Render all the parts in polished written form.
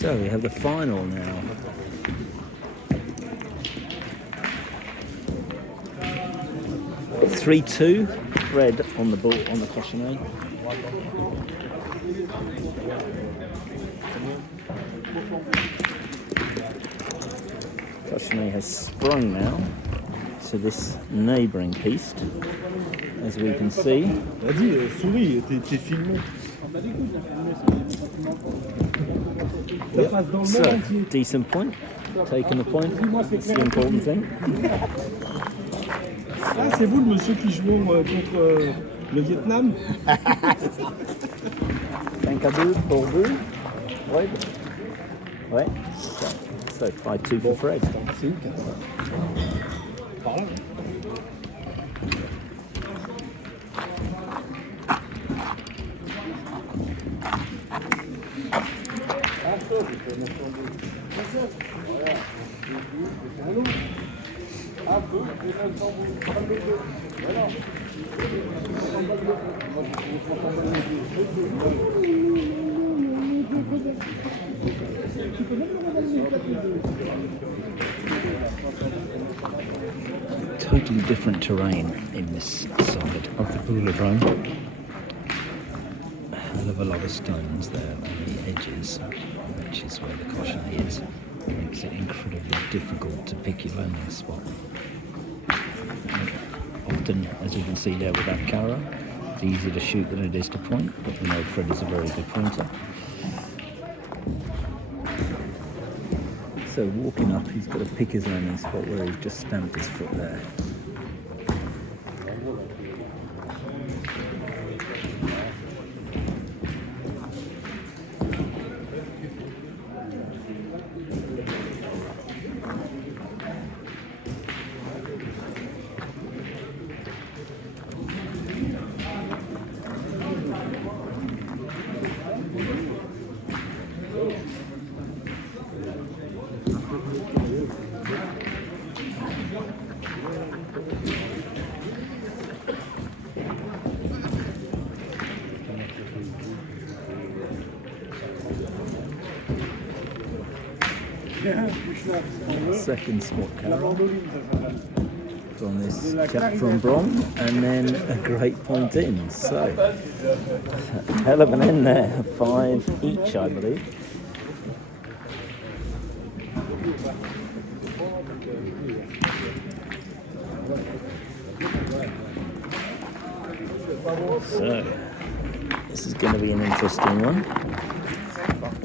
So we have the final now. (3-2). Fred on the ball on the cochonnet. Cochonnet has sprung now to this neighbouring piste, as we can see. Vas-y, souris, t'es filmé. So, decent point. Taking the point, that's the important thing. Ah, c'est vous le monsieur qui joue contre le Vietnam? Petanque pour deux. Ouais. Ouais. So 5-2 for Fred. Par là. Totally different terrain in this side of the boulodrome. A hell of a lot of stones there on the edges, which is where the cochonnet is. Makes it incredibly difficult to pick your landing spot. Often, as you can see there with that carra, it's easier to shoot than it is to point, but we know Fred is a very good pointer. So walking up, he's got to pick his landing spot where he's just stamped his foot there. Second spot carra from this chap from Vaulx, and then a great point in. So, hell of an end there, 5 each, I believe. So, this is going to be an interesting one.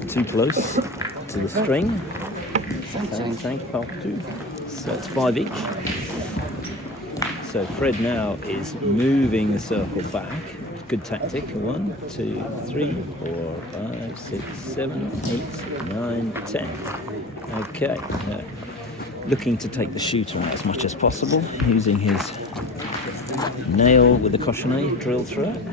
Too close to the string. So it's 5 each. So Fred now is moving the circle back. Good tactic. 1, 2, 3, 4, 5, 6, 7, 8, 9, 10. Okay. Looking to take the shoot on as much as possible, using his nail with the cochonnet drilled through it.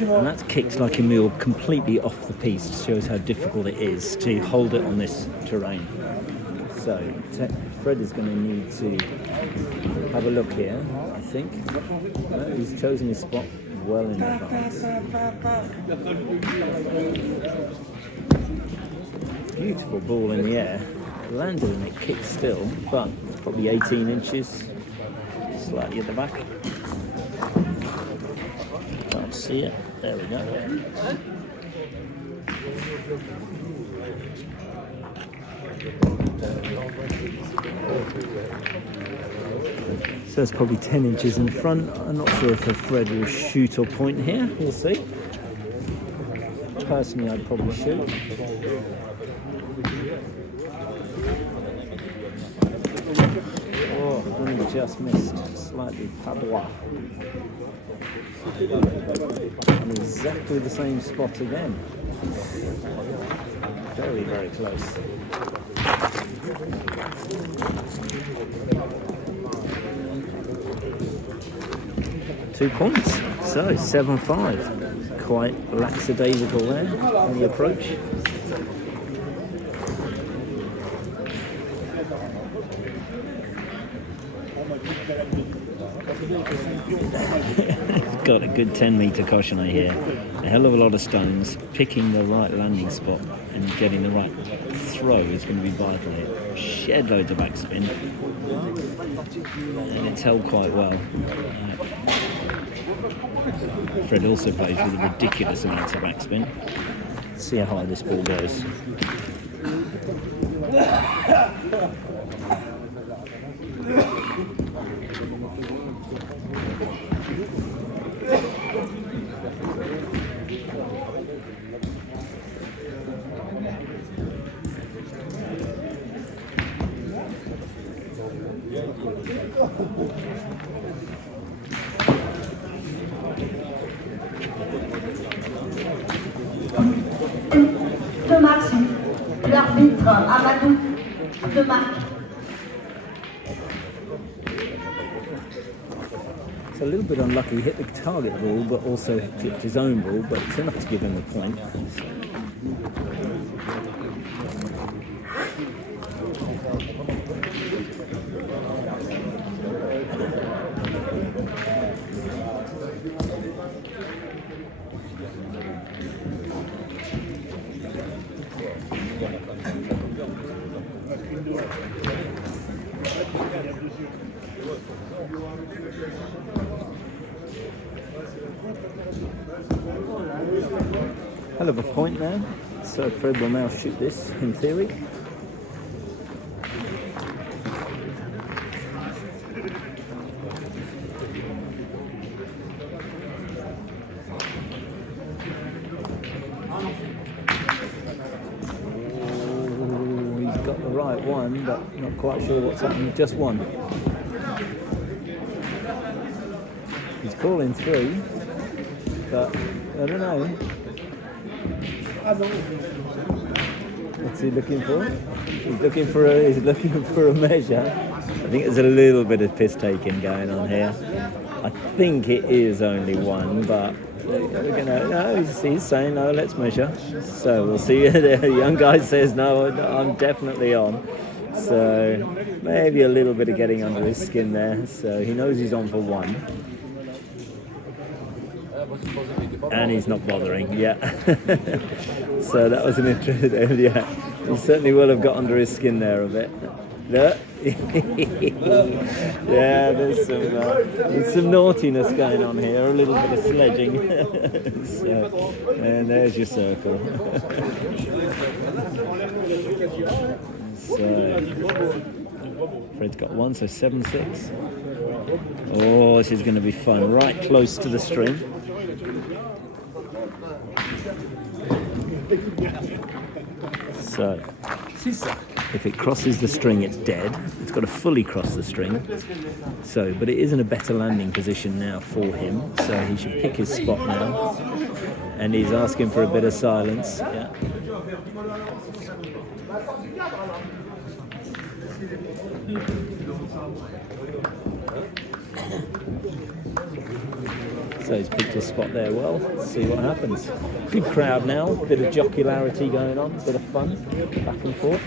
And that's kicked like a mule completely off the piste. Shows how difficult it is to hold it on this terrain. So Fred is going to need to have a look here, I think. No, he's chosen his spot well in advance. Beautiful ball in the air. Landed and it kicked still, but probably 18 inches, slightly at the back. Can't see it. There we go. So it's probably 10 inches in front. I'm not sure if Fred will shoot or point here. We'll see. Personally, I'd probably shoot. Oh, only just missed. Slightly pavois. And exactly the same spot again. Very, very close. Two points. So 7-5. Quite lackadaisical there on the approach. Got a good 10-metre caution, I hear. A hell of a lot of stones. Picking the right landing spot and getting the right throw is going to be vital here. Shed loads of backspin. And it's held quite well. Fred also plays with ridiculous amounts of backspin. Let's see how high this ball goes. De match, l'arbitre Amadou de marque. It's a little bit unlucky. He hit the target ball, but also clipped his own ball, but it's enough to give him the point. Hell of a point now. So Fred will now shoot this, in theory. He's got the right one, but not quite sure what's happening. Just one. He's calling three, but I don't know. What's he looking for? He's looking for a measure. I think there's a little bit of piss taking going on here. I think it is only one, but we're gonna. No, he's saying no. Let's measure. So we'll see. The young guy says no. I'm definitely on. So maybe a little bit of getting under his skin there. So he knows he's on for one. And he's not bothering, yeah. So that was an interesting, yeah. He certainly will have got under his skin there a bit. Look. Yeah, there's some naughtiness going on here, a little bit of sledging. So, and there's your circle. So, Fred's got one, so 7-6. Oh, this is going to be fun. Right close to the string. So, if it crosses the string, it's dead. It's got to fully cross the string. So, but it is in a better landing position now for him. So he should pick his spot now. And he's asking for a bit of silence. Yeah. So he's picked his spot there well. Let's see what happens. Good crowd now, bit of jocularity going on, bit of fun, back and forth.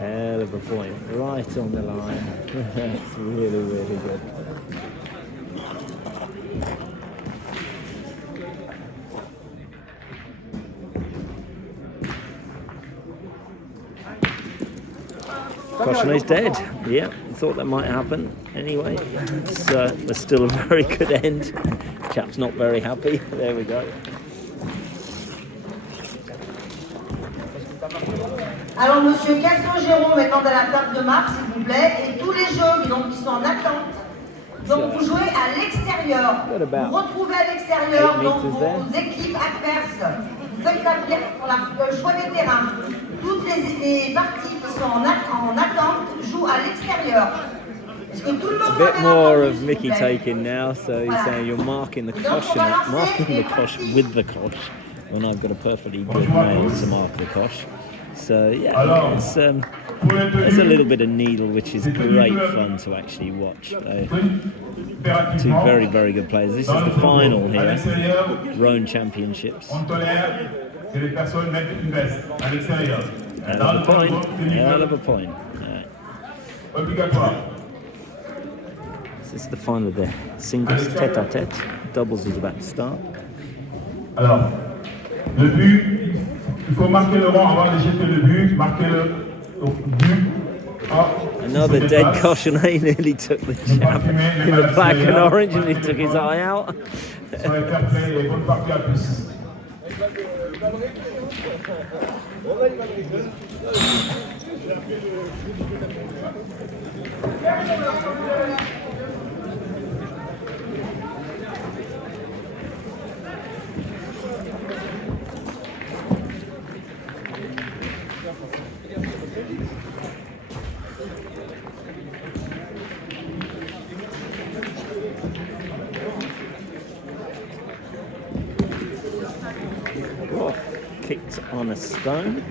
Hell of a point, right on the line. That's really, really good. Caution is dead. Yeah, thought that might happen. Anyway, so there's still a very good end. Chap's not very happy. There we go. Alors, monsieur Casson-Géron, maintenant dans la table de marque, s'il vous plaît, et tous les jeux qui sont en attente. Donc, vous jouez à l'extérieur. Vous retrouvez à l'extérieur donc vos équipes adverses. Vous établissez pour le choix des terrains. Toutes les parties qui sont en attente jouent à l'extérieur. A bit more of Mickey taking now, so he's saying you're marking the cosh with the cosh when I've got a perfectly good nail to mark the cosh. So yeah, it's a little bit of needle, which is great fun to actually watch. Two very, very good players. This is the final here, Rhône Championships. Hell of a point. Hell of a point. Right. This is the final of the singles tête à tête. Doubles is about to start. Alors, le but, il faut marquer le rond avant de jeter le but. Marquer le but. Another dead cochonnet nearly took the chap in the black and orange and he took his eye out. Soyez fair play et bonne partie à tous. Oh, kicked on a stone.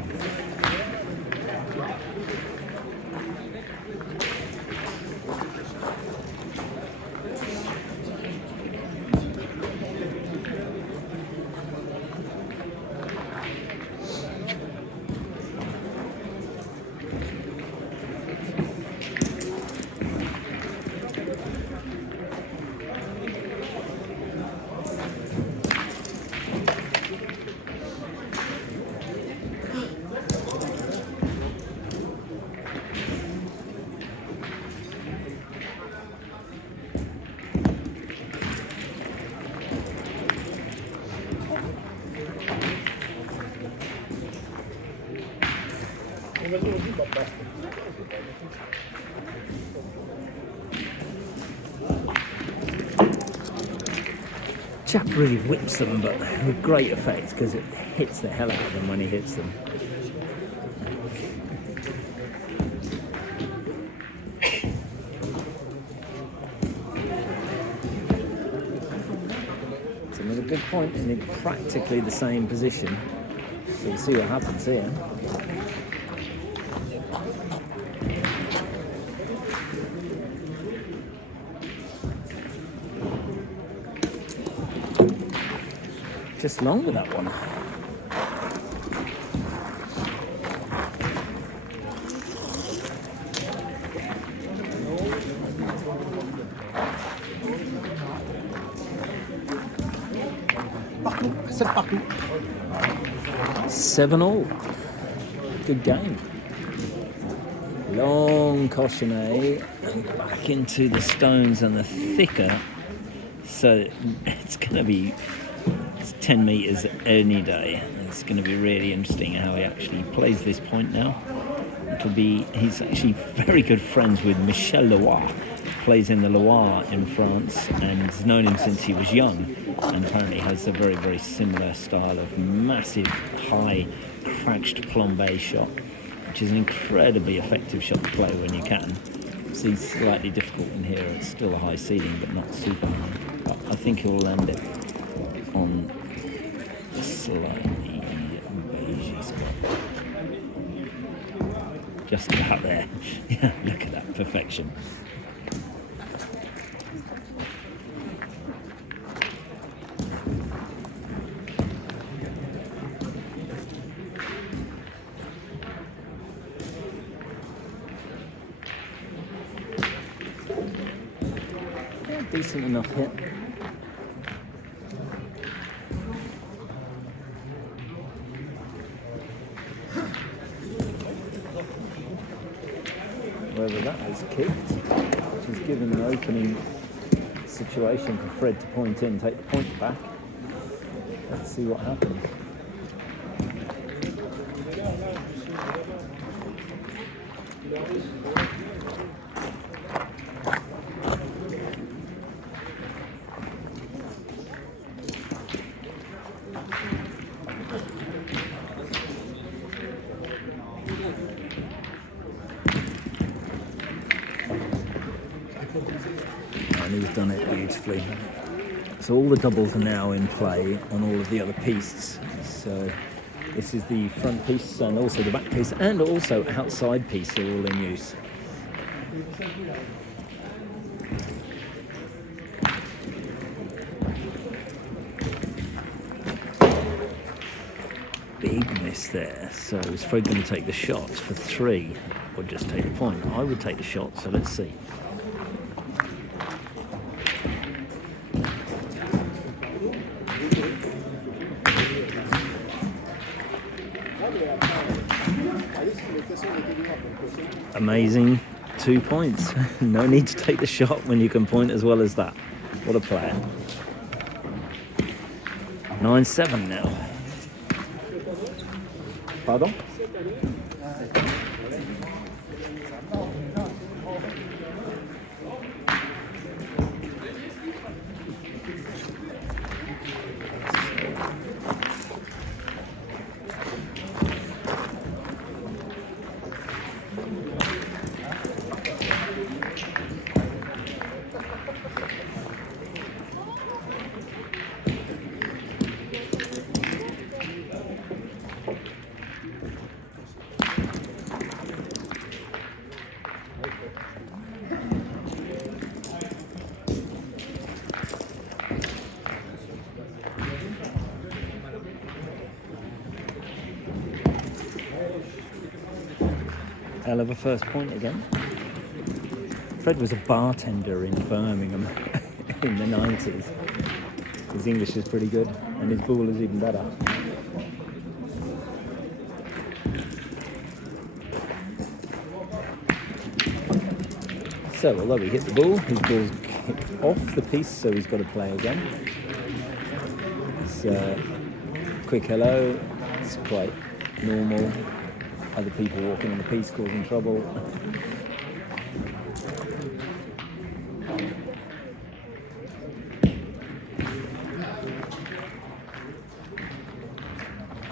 Chap really whips them, but with great effect because it hits the hell out of them when he hits them. It's another good point in practically the same position. So we'll see what happens here. Just long with that one. Partout, 7 partout. 7-all. Good game. Long cochonnet and back into the stones and the thicker. So it's going to be 10 metres any day. It's going to be really interesting how he actually plays this point now. He's actually very good friends with Michel Loire, plays in the Loire in France and has known him since he was young, and apparently has a very, very similar style of massive, high, crouched plombé shot, which is an incredibly effective shot to play when you can. It's slightly difficult in here. It's still a high ceiling, but not super high. But I think he'll land it on a slightly beigey spot. Just about there. Yeah, look at that perfection. Yeah, decent enough hit. Whether that has kicked, which has given an opening situation for Fred to point in, take the point back. Let's see what happens. And he's done it beautifully. So all the doubles are now in play on all of the other pieces. So this is the front piece and also the back piece and also outside piece are all in use. big miss there. So is Fred going to take the shot for 3 or just take the point? I would take the shot, so let's see. Amazing, 2 points. No need to take the shot when you can point as well as that. What a player. 9-7 now. Pardon? Hell of a first point again. Fred was a bartender in Birmingham in the 90s. His English is pretty good and his ball is even better. So although he hit the ball, his ball's kicked off the piece, so he's got to play again. It's quick hello, it's quite normal. Other people walking on the piece causing trouble.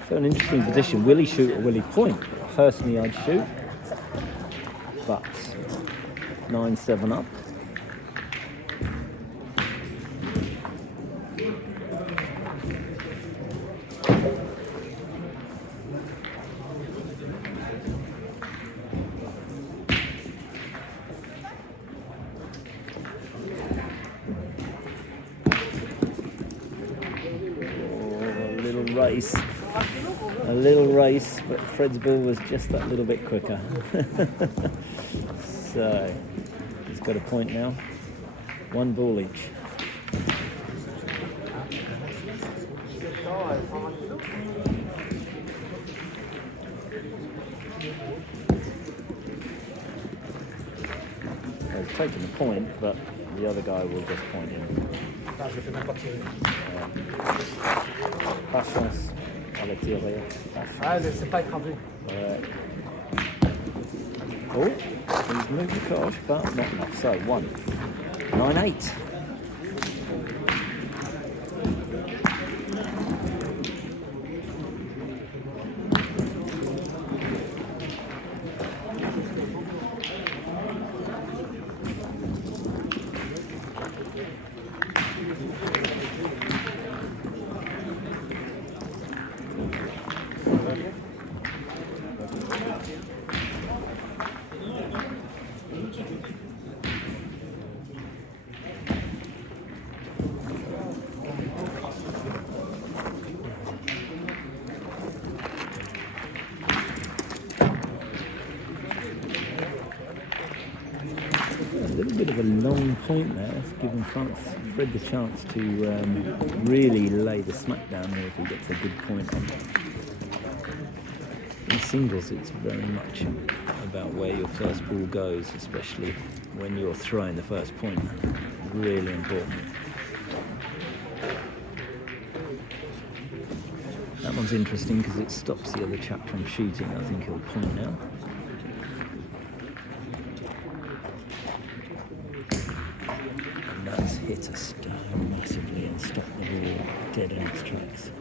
So an interesting position. Will he shoot or will he point? Personally, I'd shoot. But 9-7 up. A little race, but Fred's ball was just that little bit quicker. So he's got a point now. 1 ball each. He's taking the point, but the other guy will just point in. Pas chance avec tirer. Ah, c'est pas écrasé. Oh, he's moved the cosh, but not enough. So 1. 9-8. A little bit of a long point there. It's given Fred the chance to really lay the smack down there if he gets a good point on that. In singles, it's very much about where your first ball goes, especially when you're throwing the first point. Really important. That one's interesting because it stops the other chap from shooting. I think he'll point now. Hit a stone massively and stop the ball dead in its tracks.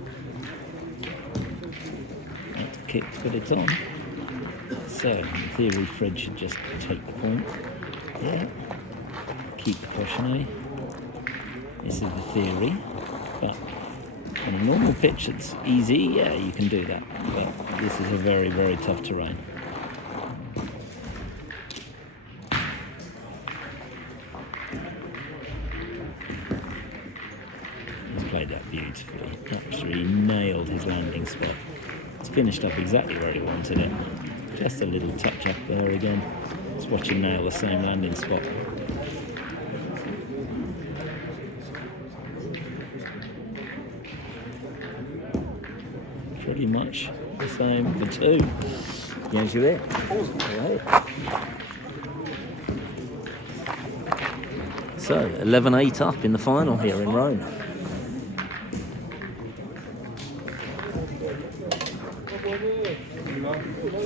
That's kicked, but it's on. So, in theory, Fred should just take the point. Yeah. Keep the caution. This is the theory. But on a normal pitch, it's easy. Yeah, you can do that. But this is a very, very tough terrain. Played that beautifully. Actually nailed his landing spot. It's finished up exactly where he wanted it. Just a little touch up there again. Let's watch him nail the same landing spot. Pretty much the same for two. Bien joué. Right. So 11-8 up in the final here in Rhône.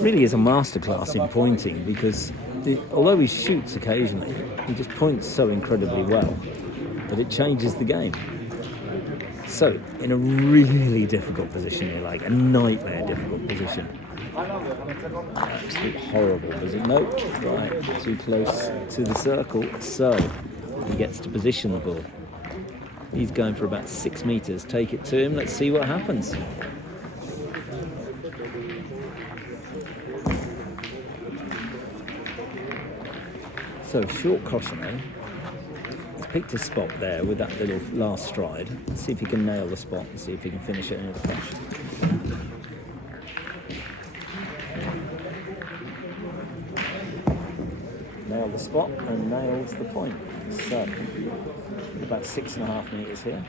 Really is a masterclass in pointing because although he shoots occasionally, he just points so incredibly well that it changes the game. So, in a really difficult position here, like a nightmare difficult position. Absolutely horrible position. Nope, right, too close to the circle. So, he gets to position the ball. He's going for about 6 meters. Take it to him. Let's see what happens. So, short cochonnet. He's picked his spot there with that little last stride. Let's see if he can nail the spot and see if he can finish it into the cosh. Nailed the spot and nails the point. So, about 6.5 meters here.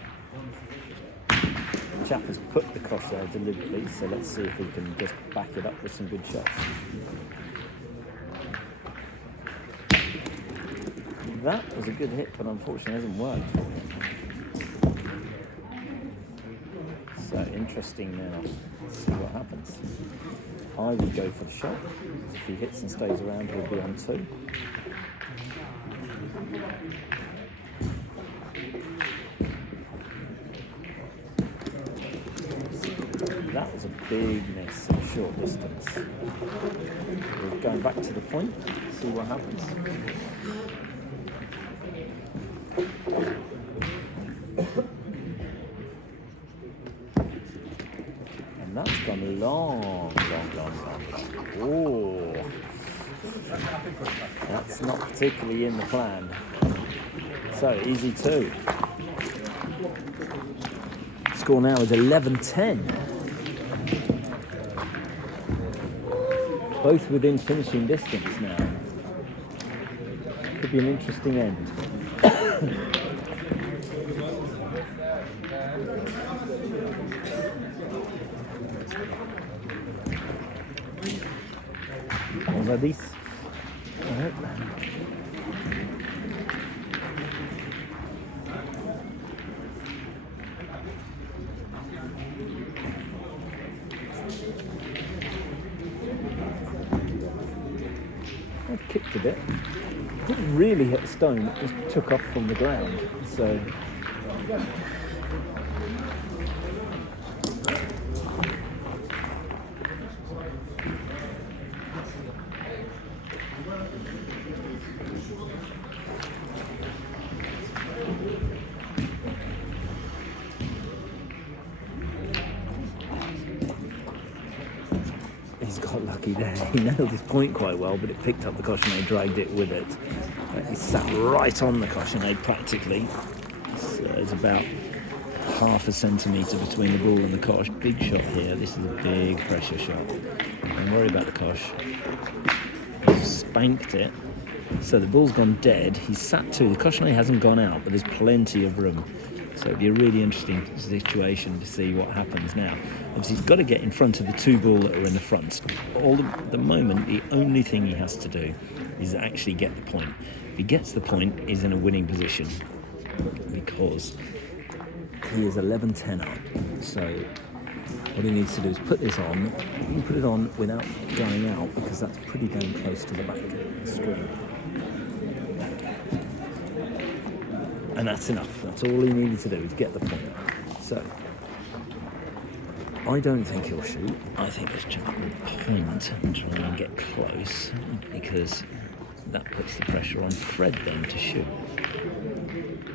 The chap has put the cosh there deliberately, so let's see if he can just back it up with some good shots. That was a good hit, but unfortunately hasn't worked for him. So interesting now. Let's see what happens. I would go for the shot. If he hits and stays around, he'll be on 2. That was a big miss at a short distance. We're going back to the point, see what happens. And that's gone long. Oh, that's not particularly in the plan. So easy 2. Score now is 11-10. Both within finishing distance now. Could be an interesting end. On va 10. Ouais. I kicked a bit. Didn't really hit a stone, it just took off from the ground. So he's got lucky there. He nailed his point quite well, but it picked up the cochonnet, dragged it with it. He sat right on the cochonnet practically. So it's about half a centimetre between the ball and the cosh. Big shot here. This is a big pressure shot. Don't worry about the cosh. He's spanked it. So the ball's gone dead. He's sat to. The cochonnet hasn't gone out, but there's plenty of room. So it'd be a really interesting situation to see what happens now. Obviously, he's got to get in front of the 2 ball that are in the front. The moment, the only thing he has to do is actually get the point. If he gets the point, he's in a winning position because he is 11-10 up. So what he needs to do is put this on. He can put it on without going out because that's pretty damn close to the back of the screen. And that's enough. That's all he needed to do is get the point. So I don't think he'll shoot. I think this chap will point and try and get close because that puts the pressure on Fred then to shoot.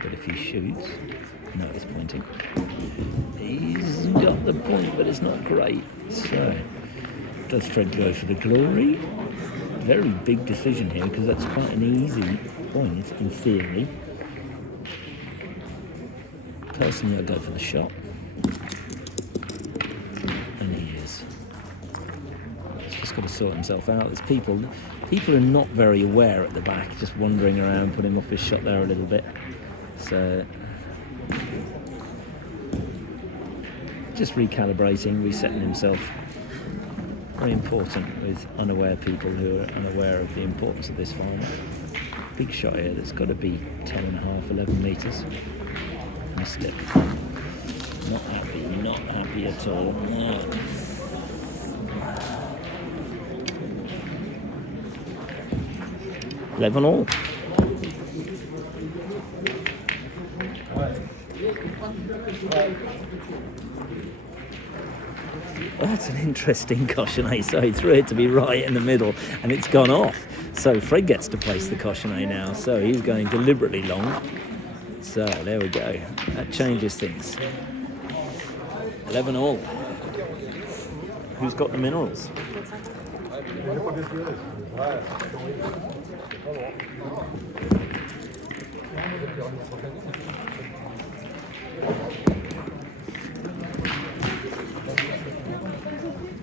But if he shoots, no, he's pointing. He's got the point, but it's not great. So does Fred go for the glory? Very big decision here because that's quite an easy point in theory. Personally, I go for the shot. And he is got to sort himself out. There's people are not very aware at the back, just wandering around, put him off his shot there a little bit. So just recalibrating, resetting himself. Very important with unaware people who are unaware of the importance of this final. Big shot here that's got to be 10.5, 11 metres. Missed it. Not happy at all. No. 11 all. Well, that's an interesting cautionnet. So he threw it to be right in the middle and it's gone off. So Fred gets to place the cautionnet now. So he's going deliberately long. So there we go. That changes things. 11 all. Who's got the minerals?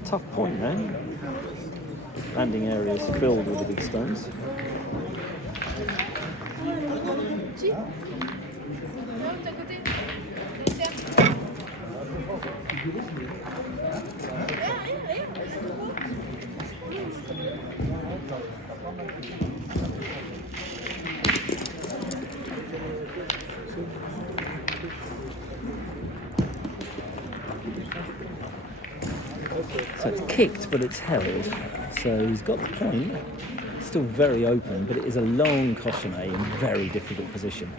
Tough point, man. Landing area is filled with the big stones. So it's kicked, but it's held. So he's got the point. Still very open, but it is a long cautionnet in very difficult position.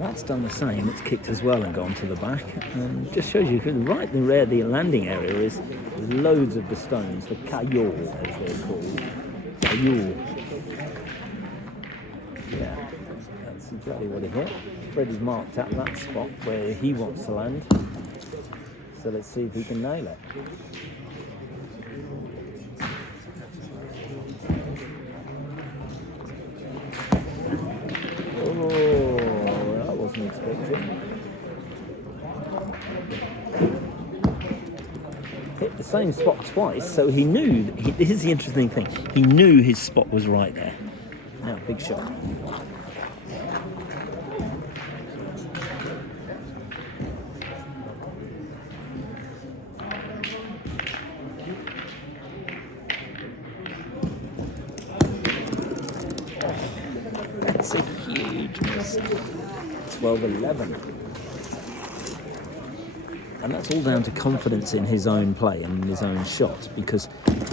That's done the same. It's kicked as well and gone to the back. And just shows you right where the landing area is. There's loads of the stones, the cailloux as they're called. Cailloux. Yeah, that's exactly what he hit. Freddy's marked at that spot where he wants to land. So let's see if he can nail it. Oh, that wasn't expected. Hit the same spot twice, so he knew. This is the interesting thing. He knew his spot was right there. Now, big shot. That's a huge miss. 12-11. And that's all down to confidence in his own play and in his own shot, because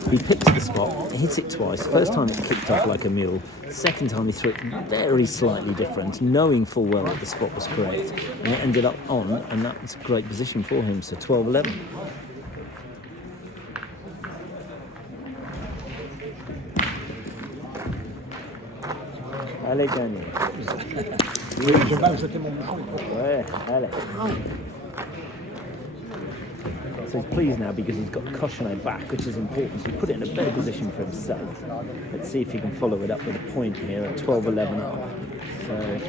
he picked the spot, hit it twice. First time it kicked off like a mule. Second time he threw it very slightly different, knowing full well that the spot was correct. And it ended up on, and that was a great position for him. So 12-11. Allez, Daniel. Ouais, allez. So he's pleased now because he's got cautionnet back, which is important. So he put it in a better position for himself. Let's see if he can follow it up with a point here at 12-11 up. So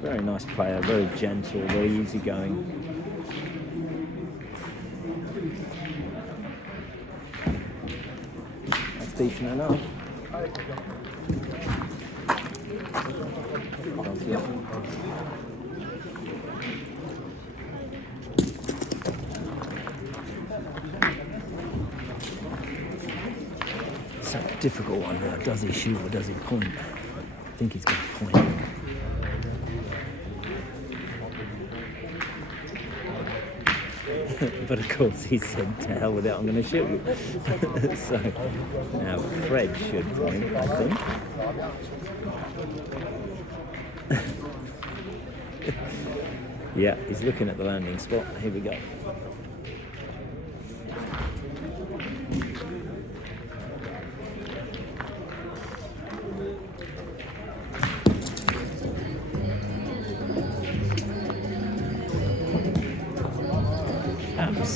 very nice player, very gentle, very easygoing. That's decent enough. So difficult one now. Does he shoot or does he point? I think he's going to point. But of course he said, to hell with it, I'm going to shoot. So now Fred should point, I think. Yeah, he's looking at the landing spot. Here we go.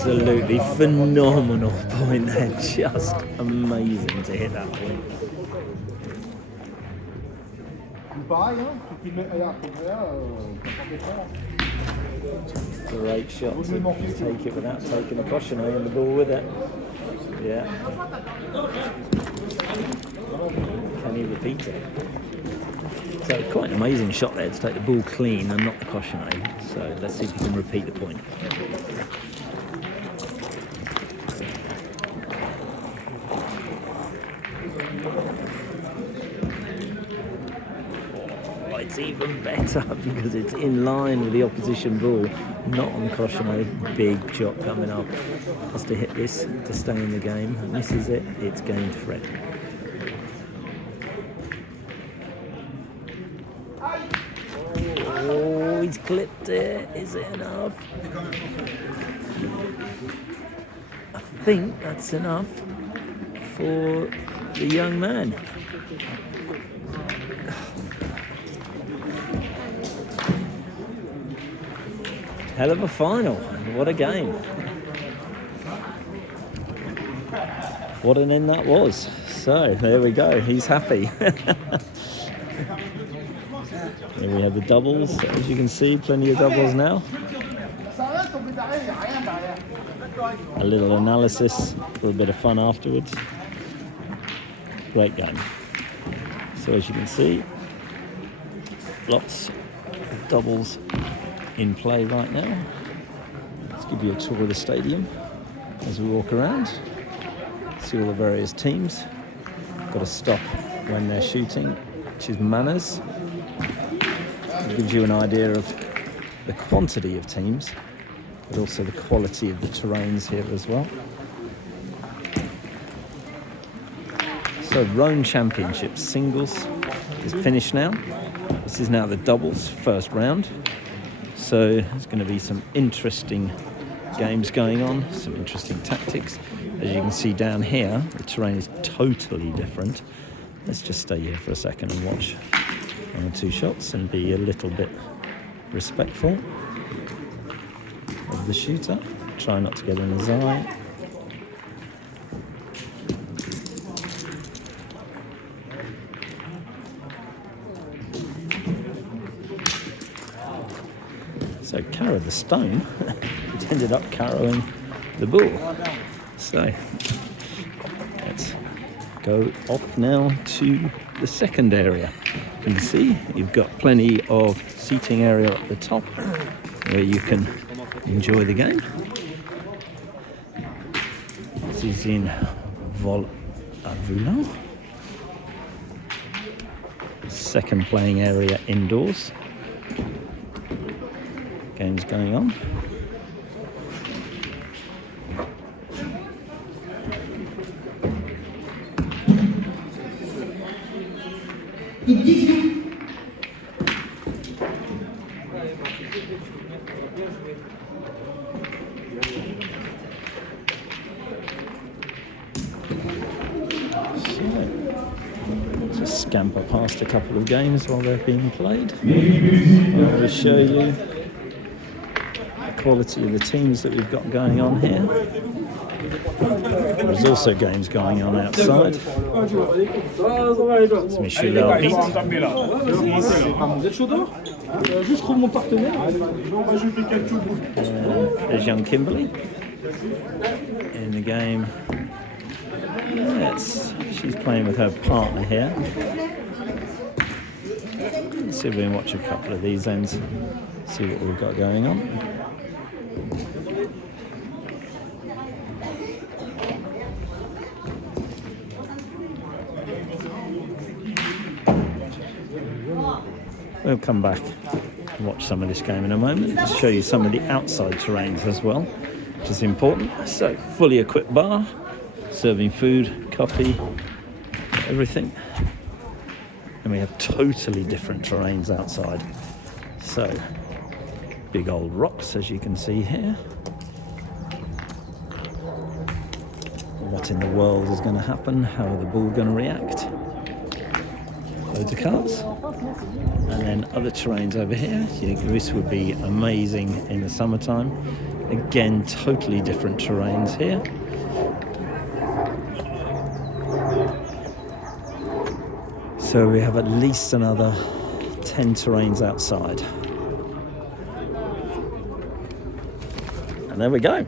absolutely phenomenal point there. Just amazing to hit that point. Pareil, hein, ceux qui mettent là, Great shot to take it without taking a caution and the ball with it. Yeah. Can he repeat it? So quite an amazing shot there to take the ball clean and not the caution. So let's see if he can repeat the point. It's even better because it's in line with the opposition ball, not on the caution. Big shot coming up. Has to hit this to stay in the game. Misses it, it's game to Freddy. Oh, he's clipped it. Is it enough? I think that's enough for the young man. Hell of a final. What a game. What an end that was. So, there we go. He's happy. Here we have the doubles. As you can see, plenty of doubles now. A little analysis for a bit of fun afterwards. Great game. So, as you can see, lots of doubles in play right now. Let's give you a tour of the stadium as we walk around. See all the various teams. Got to stop when they're shooting, which is manners. It gives you an idea of the quantity of teams, but also the quality of the terrains here as well. So Rhône Championship singles is finished now. This is now the doubles first round. So there's going to be some interesting games going on, some interesting tactics. As you can see down here, the terrain is totally different. Let's just stay here for a second and watch one or two shots and be a little bit respectful of the shooter. Try not to get in his eye. So carried the stone, it ended up carrying the ball. So let's go off now to the second area. You can see you've got plenty of seating area at the top where you can enjoy the game. This is in Vaulx. Second playing area indoors. Games going on. Just scamper past a couple of games while they're being played. I will show you quality of the teams that we've got going on here. There's also games going on outside. It's Michel Arbitre. There's young Kimberly in the game. Yes, she's playing with her partner here. Let's see if we can watch a couple of these ends, see what we've got going on. We'll come back and watch some of this game in a moment. I'll show you some of the outside terrains as well, which is important. So, fully equipped bar, serving food, coffee, everything. And we have totally different terrains outside. So, big old rocks, as you can see here. What in the world is going to happen? How are the ball going to react? Loads of cars. And then other terrains over here. This would be amazing in the summertime. Again, totally different terrains here. So we have at least another 10 terrains outside. And there we go.